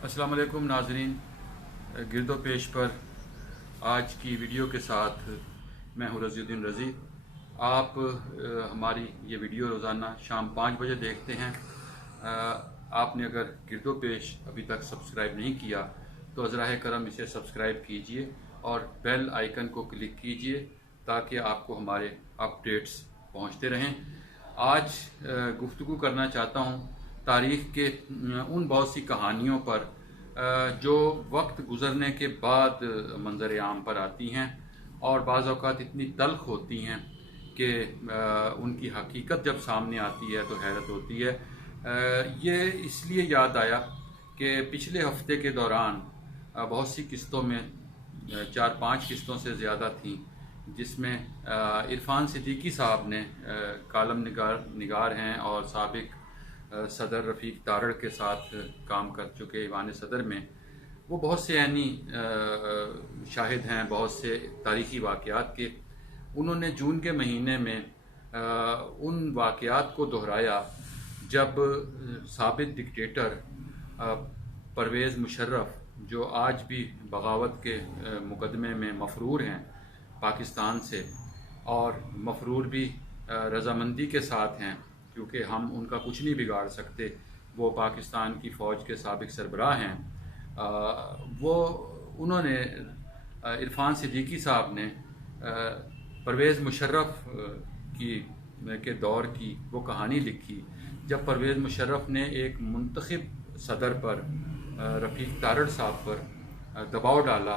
अस्सलाम वालेकुम नाजरीन, गिरदो पेश पर आज की वीडियो के साथ मैं हूँ रज़ीउद्दीन रज़ी। आप हमारी ये वीडियो रोज़ाना शाम 5 बजे देखते हैं। आपने अगर गिरदो पेश अभी तक सब्सक्राइब नहीं किया तो अज़राह करम इसे सब्सक्राइब कीजिए और बेल आइकन को क्लिक कीजिए ताकि आपको हमारे अपडेट्स पहुँचते रहें। आज गुफ्तगू करना चाहता हूँ तारीख़ के उन बहुत सी कहानियों पर जो वक्त गुज़रने के बाद मंजर आम पर आती हैं और बाज़ औक़ात इतनी तल्ख़ होती हैं कि उनकी हकीकत जब सामने आती है तो हैरत होती है। ये इसलिए याद आया कि पिछले हफ्ते के दौरान बहुत सी किस्तों में 4-5 किस्तों से ज़्यादा थी जिसमें इरफान सिद्दीकी साहब ने कालम निगार हैं और साबिक सदर रफ़ीक तारड़ के साथ काम कर चुके ईवान सदर में, वो बहुत से यानी शाहिद हैं बहुत से तारीख़ी वाक़यात के। उन्होंने जून के महीने में उन वाक़यात को दोहराया जब साबिक़ डिक्टेटर परवेज़ मुशर्रफ, जो आज भी बगावत के मुकदमे में मफरूर हैं पाकिस्तान से, और मफरूर भी रज़ामंदी के साथ हैं क्योंकि हम उनका कुछ नहीं बिगाड़ सकते, वो पाकिस्तान की फ़ौज के साबिक़ सरबराह हैं। वो उन्होंने इरफान सिद्दीकी साहब ने परवेज़ मुशर्रफ के दौर की वो कहानी लिखी जब परवेज़ मुशर्रफ ने एक मुंतखब सदर पर रफ़ीक तारड़ साहब पर दबाव डाला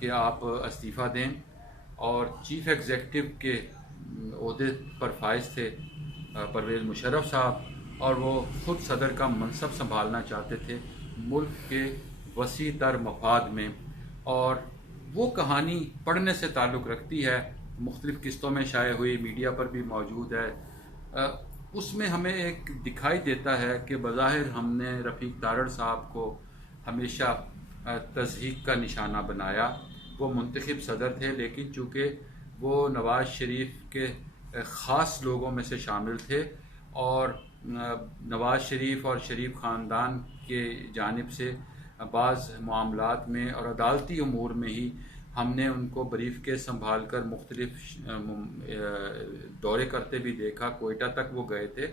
कि आप इस्तीफ़ा दें, और चीफ़ एग्ज़ेक्टिव के ओहदे पर फाइज थे परवेज़ मुशर्रफ साहब और वो ख़ुद सदर का मनसब संभालना चाहते थे मुल्क के वसी तर मफाद में। और वो कहानी पढ़ने से ताल्लुक़ रखती है, मुख्तलिफ़ किस्तों में शाये हुई, मीडिया पर भी मौजूद है। उसमें हमें एक दिखाई देता है कि बज़ाहिर हमने रफ़ीक तारड़ साहब को हमेशा तज़हीक का निशाना बनाया। वो मुंतखब सदर थे लेकिन चूँकि वो नवाज़ शरीफ के ख़ास लोगों में से शामिल थे और नवाज़ शरीफ और शरीफ ख़ानदान के जानिब से बाज़ मामलात में और अदालती अमूर में ही हमने उनको ब्रीफ केस संभाल कर मुख्तलिफ दौरे करते भी देखा, कोयटा तक वो गए थे,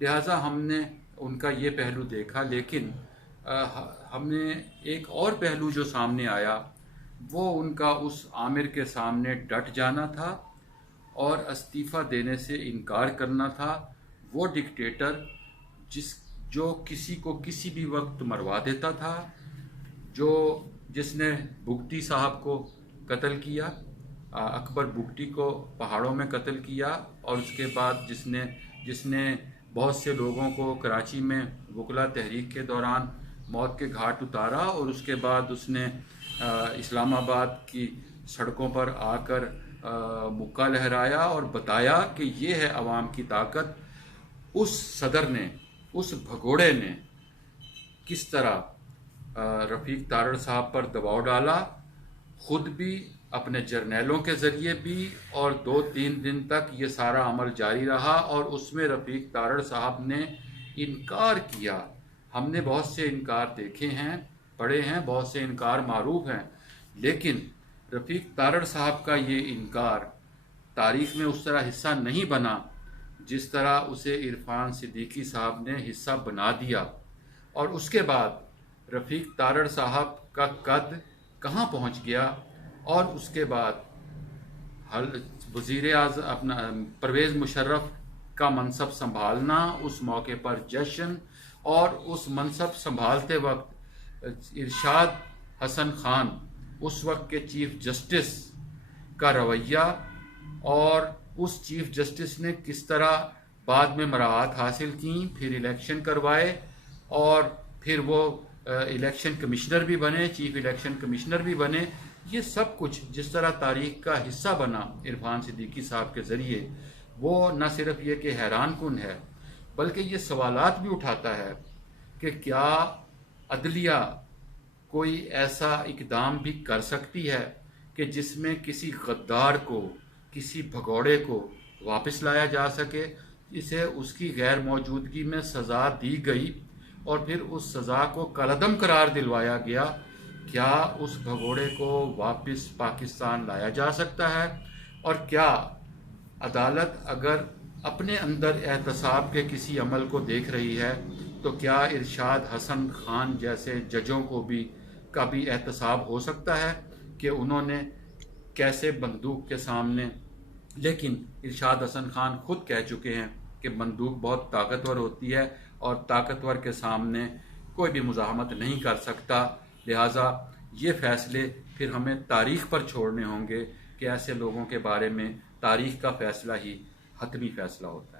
लिहाजा हमने उनका ये पहलू देखा। लेकिन हमने एक और पहलू जो सामने आया वो उनका उस आमिर के सामने डट जाना था और इस्तीफ़ा देने से इनकार करना था। वो डिक्टेटर जो किसी को किसी भी वक्त मरवा देता था, जिसने बुगटी साहब को कत्ल किया, अकबर बुगटी को पहाड़ों में कत्ल किया, और उसके बाद जिसने बहुत से लोगों को कराची में वकला तहरीक के दौरान मौत के घाट उतारा, और उसके बाद उसने इस्लामाबाद की सड़कों पर आकर मुक्का लहराया और बताया कि ये है अवाम की ताकत। उस सदर ने, उस भगोड़े ने किस तरह रफ़ीक तारड़ साहब पर दबाव डाला, ख़ुद भी अपने जर्नैलों के ज़रिए भी, और 2-3 दिन तक ये सारा अमल जारी रहा और उसमें रफ़ीक तारड़ साहब ने इनकार किया। हमने बहुत से इनकार देखे हैं, पढ़े हैं, बहुत से इनकार मारूफ हैं, लेकिन रफ़ीक तारड़ साहब का ये इनकार तारीख़ में उस तरह हिस्सा नहीं बना जिस तरह उसे इरफान सिद्दीकी साहब ने हिस्सा बना दिया। और उसके बाद रफ़ीक तारड़ साहब का कद कहाँ पहुँच गया, और उसके बाद वज़ीर आज़म अपना परवेज़ मुशर्रफ का मनसब संभालना, उस मौके पर जश्न, और उस मनसब संभालते वक्त इरशाद हसन ख़ान उस वक्त के चीफ़ जस्टिस का रवैया, और उस चीफ़ जस्टिस ने किस तरह बाद में मराहत हासिल की, फिर इलेक्शन करवाए, और फिर वो इलेक्शन कमिश्नर भी बने, चीफ़ इलेक्शन कमिश्नर भी बने। ये सब कुछ जिस तरह तारीख़ का हिस्सा बना इरफान सिद्दीकी साहब के ज़रिए, वो न सिर्फ ये कि हैरान कुन है बल्कि ये सवालात भी उठाता है कि क्या अदलिया कोई ऐसा इक़दाम भी कर सकती है कि जिसमें किसी गद्दार को, किसी भगोड़े को वापस लाया जा सके, इसे उसकी गैर मौजूदगी में सज़ा दी गई और फिर उस सज़ा को कलअदम करार दिलवाया गया। क्या उस भगोड़े को वापस पाकिस्तान लाया जा सकता है? और क्या अदालत अगर अपने अंदर एहतसाब के किसी अमल को देख रही है तो क्या इरशाद हसन खान जैसे जजों को भी का भी एहतसाब हो सकता है कि उन्होंने कैसे बंदूक के सामने, लेकिन इरशाद हसन खान खुद कह चुके हैं कि बंदूक बहुत ताकतवर होती है और ताकतवर के सामने कोई भी मुज़ाहमत नहीं कर सकता। लिहाजा ये फ़ैसले फिर हमें तारीख़ पर छोड़ने होंगे कि ऐसे लोगों के बारे में तारीख़ का फ़ैसला ही हतमी फ़ैसला होता है।